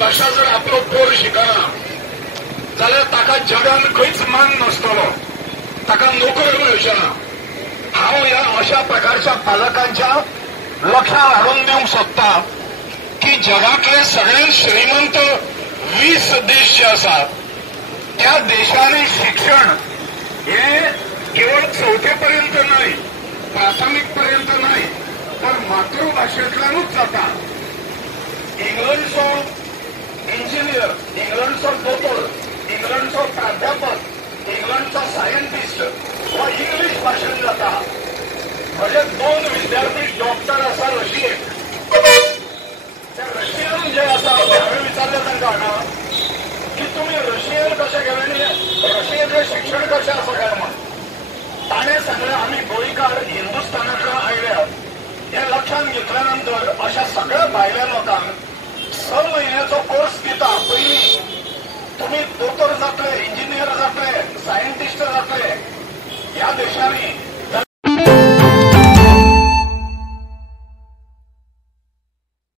भाषा जर आपलो पोर शिकना जाल्यार ताका जगान खंयच मान नासतलो, ताका नोकऱ्यो मेळचना. हांव ह्या अशा प्रकारच्या पालकांच्या लक्षात हाडून दिवंक सोदता की जगातले सगळ्यात श्रीमंत 20 देश जे आसात त्या देशांनी शिक्षण हे केवळ 4थी पर्यंत नाही, प्राथमिक पर्यंत नाही, तर मातृभाषेतल्यानूच जाता. इंग्लंडचो इंजिनियर, इंग्लंडचो दोतोर, इंग्लंडचो प्राध्यापक, इंग्लंडचो सायंटिस्ट हो इंग्लिश भाशेन जाता. म्हजे 2 विद्यार्थी डॉक्टर आसा रशियेक. त्या रशियन जे आसा हांवें विचारलें तांकां हांगा की तुमी रशियेन कशें गेले आनी रशियेतलें शिक्षण कशें आसा काय म्हण. ताणें सांगलें आमी गोंयकार हिंदुस्थानांतल्यान आयल्यात. हे लक्षात घेतल्या नंतर अशा सगळ्या भायल्या लोकांक 6 म्हयन्याचो कोर्स दिता. पयलीं तुम्ही दोतोर जातले, इंजिनियर जातले, सायंटिस्ट जातले. ह्या देशांनी